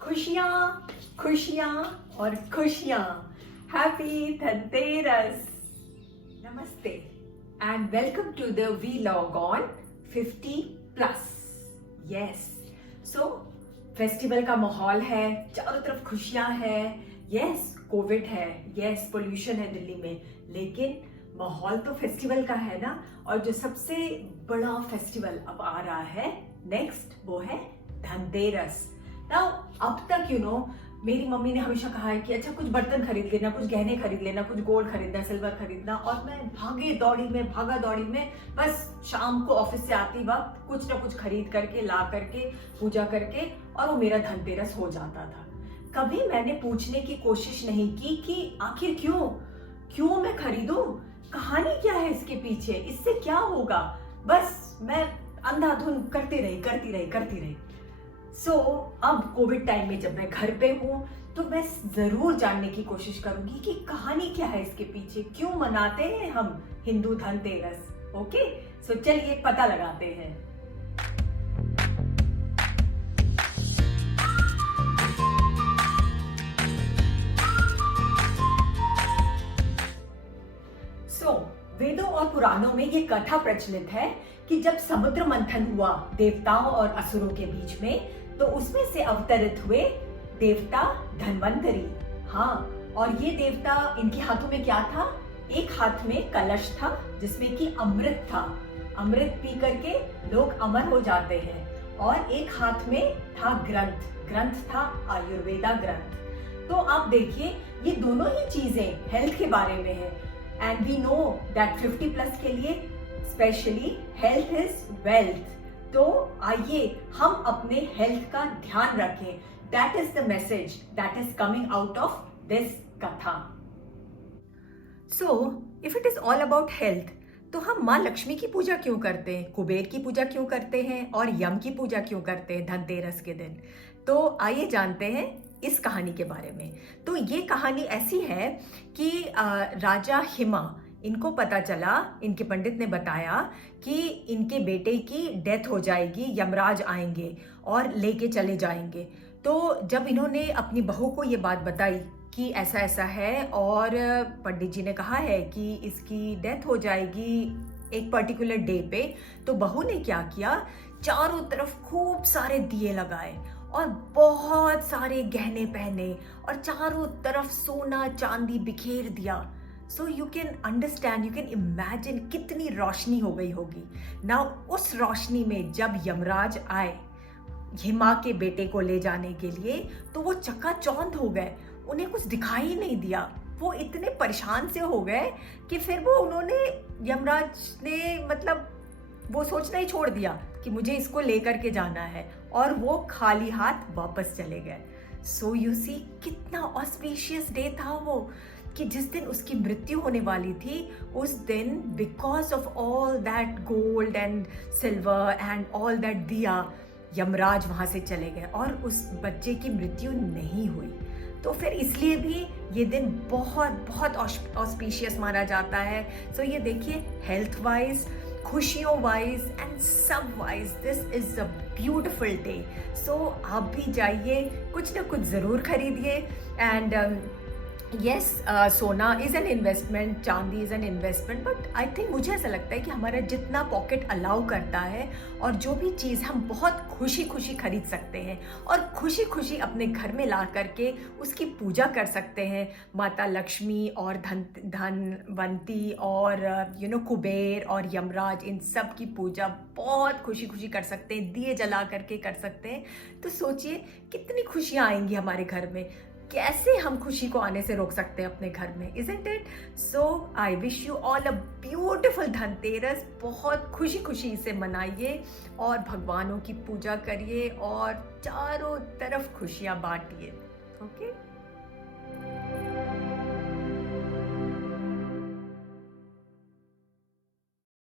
खुशियाँ खुशियाँ और खुशियाँ। हैप्पी धनतेरस। नमस्ते and welcome to the vlog on 50 plus. Yes, so festival का माहौल है, चारों तरफ खुशियां है। यस, कोविड है, यस पोल्यूशन है दिल्ली में, लेकिन माहौल तो फेस्टिवल का है ना। और जो सबसे बड़ा फेस्टिवल अब आ रहा है नेक्स्ट, वो है धनतेरस। नाउ अब तक मेरी मम्मी ने हमेशा कहा है कि अच्छा कुछ बर्तन खरीद लेना, कुछ गहने खरीद लेना, कुछ गोल्ड खरीदना, सिल्वर खरीदना, और मैं भागा दौड़ी में बस शाम को ऑफिस से आती वक्त कुछ ना कुछ खरीद करके ला करके पूजा करके और वो मेरा धनतेरस हो जाता था। कभी मैंने पूछने की कोशिश नहीं की कि आखिर क्यों मैं खरीदूं, कहानी क्या है इसके पीछे, इससे क्या होगा। बस मैं अंधाधुन करती रही। सो अब कोविड टाइम में जब मैं घर पे हूँ तो मैं जरूर जानने की कोशिश करूंगी कि कहानी क्या है इसके पीछे, क्यों मनाते हैं हम हिंदू धनतेरस। ओके, सो चलिए पता लगाते हैं। वेदों और पुराणों में ये कथा प्रचलित है कि जब समुद्र मंथन हुआ देवताओं और असुरों के बीच में, तो उसमें से अवतरित हुए देवता धन्वंतरी। हाँ, और ये देवता, इनके हाथों में क्या था? एक हाथ में कलश था जिसमें कि अमृत था। अमृत पी करके लोग अमर हो जाते हैं। और एक हाथ में था ग्रंथ था आयुर्वेदा ग्रंथ। तो आप देखिए, ये दोनों ही चीजें हेल्थ के बारे में है। And we know that 50 plus के लिए स्पेशली हेल्थ इज वेल्थ। तो आइए हम अपने हेल्थ का ध्यान रखें। That is the message that is coming out of this कथा। So if it is all about health, तो हम माँ लक्ष्मी की पूजा क्यों करते हैं, कुबेर की पूजा क्यों करते हैं और यम की पूजा क्यों करते हैं धनतेरस के दिन? तो आइए जानते हैं इस कहानी के बारे में। तो ये कहानी ऐसी है कि राजा हिमा, इनको पता चला, इनके पंडित ने बताया कि इनके बेटे की डेथ हो जाएगी, यमराज आएंगे और लेके चले जाएंगे। तो जब इन्होंने अपनी बहू को ये बात बताई कि ऐसा ऐसा है और पंडित जी ने कहा है कि इसकी डेथ हो जाएगी एक पर्टिकुलर डे पे, तो बहू ने क्या किया, चारों तरफ खूब सारे दिए लगाए और बहुत सारे गहने पहने और चारों तरफ सोना चांदी बिखेर दिया। So you can understand, you can imagine कितनी रोशनी हो गई होगी ना। उस रोशनी में जब यमराज आए हिमा के बेटे को ले जाने के लिए, तो वो चकाचौंध हो गए, उन्हें कुछ दिखाई ही नहीं दिया। वो इतने परेशान से हो गए कि फिर उन्होंने, यमराज ने मतलब वो सोचना ही छोड़ दिया कि मुझे इसको लेकर के जाना है, और वो खाली हाथ वापस चले गए। सो यू सी कितना ऑस्पिशियस डे था वो, कि जिस दिन उसकी मृत्यु होने वाली थी, उस दिन because of all that gold and silver and all that दिया, यमराज वहां से चले गए और उस बच्चे की मृत्यु नहीं हुई। तो फिर इसलिए भी ये दिन बहुत बहुत ऑस्पिशियस माना जाता है। सो ये देखिए, हेल्थ वाइज, खुशियों वाइज एंड सब wise, this is a beautiful day. So आप भी जाइए, कुछ ना कुछ जरूर खरीदिए। एंड यस, सोना इज एन इन्वेस्टमेंट, चांदी is an investment, but I think, मुझे ऐसा लगता है कि हमारा जितना पॉकेट अलाउ करता है और जो भी चीज़ हम बहुत खुशी खुशी खरीद सकते हैं और खुशी खुशी अपने घर में ला करके उसकी पूजा कर सकते हैं, माता लक्ष्मी और धनवंती और कुबेर और यमराज, इन सब की पूजा बहुत खुशी खुशी कर सकते हैं, दिए जला करके कर सकते हैं। तो सोचिए कितनी खुशियाँ आएंगी हमारे घर में, कैसे हम खुशी को आने से रोक सकते हैं अपने घर में, isn't it? So I wish you all a beautiful Dhanteras. बहुत खुशी खुशी इसे मनाइए और भगवानों की पूजा करिए और चारों तरफ खुशियां बांटिए। ओके?